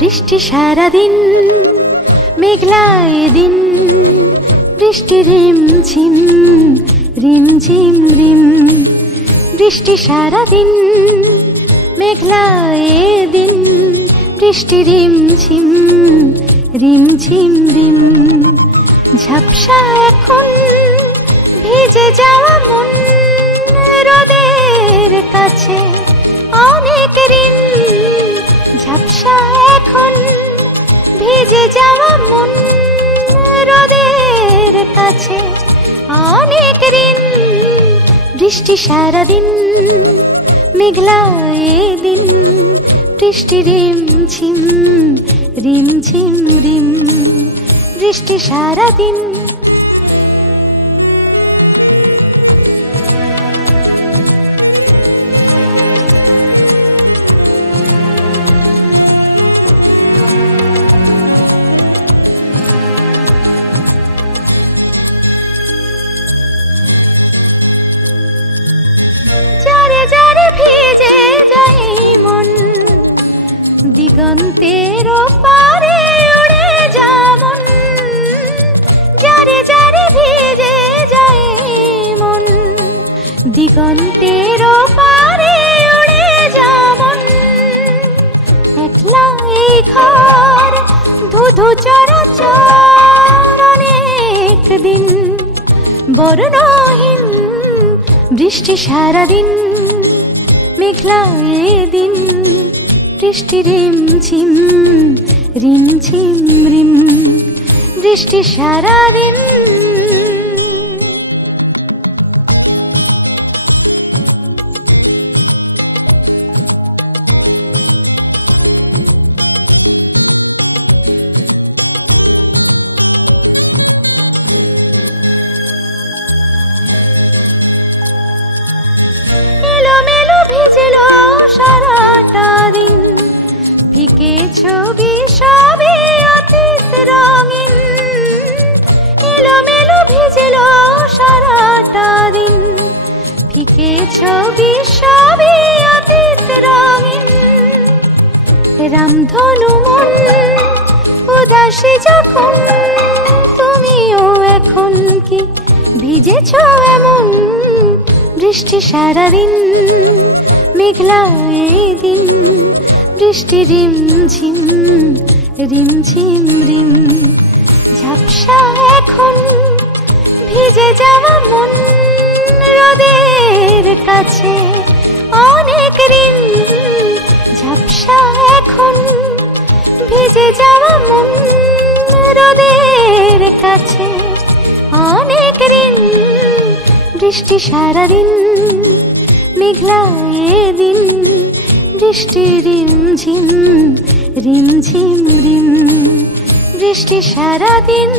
বৃষ্টি সারাদিন, মেঘলা এদিন, বৃষ্টি রিমঝিম রিমঝিম রিম। বৃষ্টি সারাদিন, মেঘলা এদিন, বৃষ্টি রিমঝিম রিমঝিম রিম। ঝাপসা এখন ভিজে যাওয়া মন, রোদের কাছে অনেক ঋণ। ঝাপসা এখন ভিজে যাওয়া মন, রোদের কাছে অনেক ঋণ। বৃষ্টি সারাদিন, মেঘলা এদিন, বৃষ্টি রিমঝিম রিমঝিম রিম। বৃষ্টি সারাদিন। যারে যারে ভিজে যায় মন, দিগন্তের পারে উড়ে যেমন। যারে যারে ভিজে যায় মন, দিগন্তের পারে উড়ে যেমন। একলা এই ঘর ধুধু চরাচর অনেক দিন, বর্ণহীন বৃষ্টি সারাদিন, মেঘলা এদিন, বৃষ্টি রিমঝিম রিমঝিম রিম। বৃষ্টি সারাদিন। এলোমেলো ভিজলো সারাটা দিন, ফিকে ছবি সবই অতীত রঙিন। এলোমেলো ভিজলো সারাটা দিন, ফিকে ছবি সবই অতীত রঙিন। রামধনু মন উদাসী যখন, তুমিও এখন কি ভিজেছ এমন? বৃষ্টি সারাদিন, মেঘলা এদিন, বৃষ্টি রিমঝিম রিমঝিম রিম। ঝাপসা এখন ভিজে যাওয়া মন, রোদের কাছে অনেক ঋণ। ঝাপসা এখন ভিজে যাওয়া মন, রোদের কাছে অনেক ঋণ। বৃষ্টি সারাদিন, মেঘলা এদিন, বৃষ্টি রিমঝিম রিমঝিম রিম। বৃষ্টি সারাদিন।